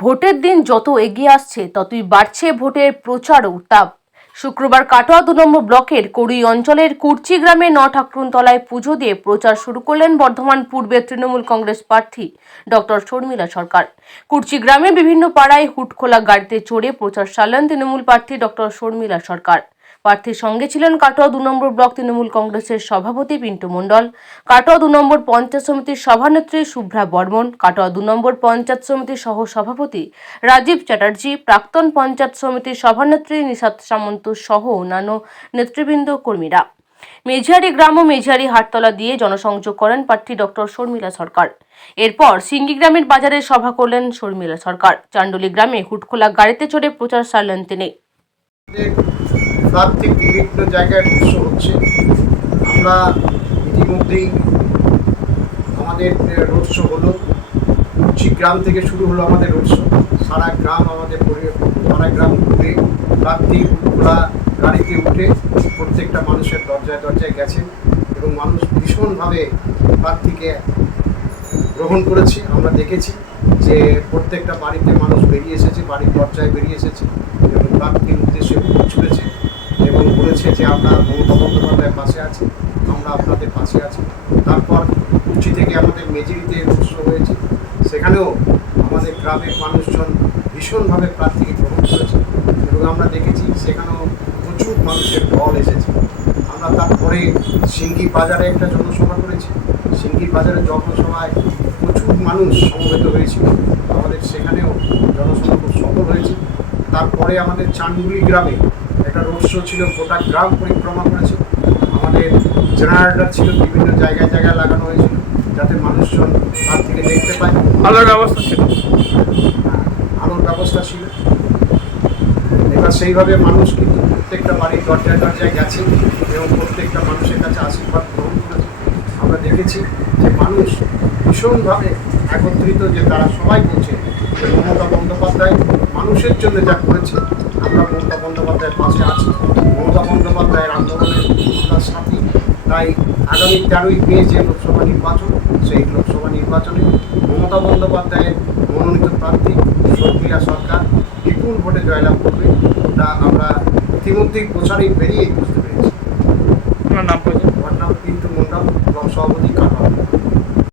ভোটের দিন যত এগিয়ে আসছে ততই বাড়ছে ভোটের প্রচার ও উত্তাপ। শুক্রবার কাটোয়া ২ নম্বর ব্লকের কড়ুই অঞ্চলের কুর্চি গ্রামে ঠাকুরতলায় পুজো দিয়ে প্রচার শুরু করলেন বর্ধমান পূর্বের তৃণমূল কংগ্রেস প্রার্থী ডক্টর শর্মিলা সরকার। কুর্চি গ্রামে বিভিন্ন পাড়ায় হুটখোলা গাড়িতে চড়ে প্রচার চালান তৃণমূল প্রার্থী ডক্টর শর্মিলা সরকার। প্রার্থীর সঙ্গে ছিলেন কাটোয়া ২ নম্বর ব্লক তৃণমূল কংগ্রেসের সভাপতি পিন্টু মণ্ডল, কাটোয়া ২ নম্বর পঞ্চায়েত সমিতির সভানেত্রী শুভ্রা বর্মন, কাটোয়া ২ নম্বর পঞ্চায়েত সমিতির সহ সভাপতি রাজীব চ্যাটার্জি, প্রাক্তন পঞ্চায়েত সমিতির সভানেত্রী নিশাত সামন্ত সহ অন্যান্য নেতৃবৃন্দ কর্মীরা। মেঝিয়ারি গ্রাম ও মেঝিয়ারি হাটতলা দিয়ে জনসংযোগ করেন প্রার্থী ডক্টর শর্মিলা সরকার। এরপর সিঙ্গি গ্রামের বাজারে সভা করলেন শর্মিলা সরকার। চান্ডুলি গ্রামে হুটখোলা গাড়িতে চড়ে প্রচার চালান তিনি। প্রান্তিক বিভিন্ন জায়গায় উৎস হচ্ছে। আমরা ইতিমধ্যেই আমাদের রোড শো হলো, কুর্চি গ্রাম থেকে শুরু হলো আমাদের রোড শো। সারা গ্রাম সারা গ্রাম ঘুরে প্রান্তি হুটখোলা গাড়িতে উঠে প্রত্যেকটা মানুষের দরজায় দরজায় গেছে এবং মানুষ ভীষণভাবে প্রার্থীকে গ্রহণ করেছে। আমরা দেখেছি যে প্রত্যেকটা বাড়িতে মানুষ বেরিয়ে এসেছে, বাড়ির দরজায় বেরিয়ে এসেছে এবং প্রার্থীর উদ্দেশ্যে ভোট ছুড়েছে এবং বলেছে যে আমরা মমতা বন্দ্যোপাধ্যায়ের পাশে আছি, আমরা আপনাদের পাশে আছি। তারপর কুর্চি থেকে আমাদের মেজরিতে উৎস হয়েছে, সেখানেও আমাদের গ্রামের মানুষজন ভীষণভাবে প্রার্থীকে গ্রহণ করেছে এবং আমরা দেখেছি সেখানেও প্রচুর মানুষের ঢল এসেছে। আমরা তারপরে সিঙ্গি বাজারে একটা জনসভা করেছি। সিঙ্গি বাজারের জনসভায় প্রচুর মানুষ সমবেত হয়েছিল, আমাদের সেখানেও জনসভা খুব সফল হয়েছে। তারপরে আমাদের চান্ডুলি গ্রামে একটা রোড শো ছিল, গোটা গ্রাম পরিক্রমা করেছে। আমাদের জেনারেটর ছিল, বিভিন্ন জায়গায় জায়গায় লাগানো হয়েছিল যাতে মানুষজন তার থেকে দেখতে পায়। আলোর ব্যবস্থা ছিল, আলোর ব্যবস্থা ছিল। এবার সেইভাবে মানুষ কিন্তু প্রত্যেকটা বাড়ির দরজায় দরজায় গেছে এবং প্রত্যেকটা মানুষের কাছে আশীর্বাদ গ্রহণ করেছে। আমরা দেখেছি যে মানুষ ভীষণভাবে একত্রিত, যে তারা সবাই বলছে যে মমতা বন্দ্যোপাধ্যায় মানুষের জন্য যা করেছে, আমরা মমতা বন্দ্যোপাধ্যায়ের পাশে আছি, মমতা বন্দ্যোপাধ্যায়ের আন্দোলনের তার সাথী। তাই আগামী 13ই মে যে লোকসভা নির্বাচন, সেই লোকসভা নির্বাচনে মমতা বন্দ্যোপাধ্যায়ের মনোনীত প্রার্থী শর্মিলা সরকার বিপুল ভোটে জয়লাভ করবে। ওটা আমরা ইতিমধ্যেই প্রচারে বেরিয়েই বুঝতে পেরেছি। আপনার নাম? আমার নাম পিন্টু মণ্ডল, ব্লক সভাপতি কাটোয়া।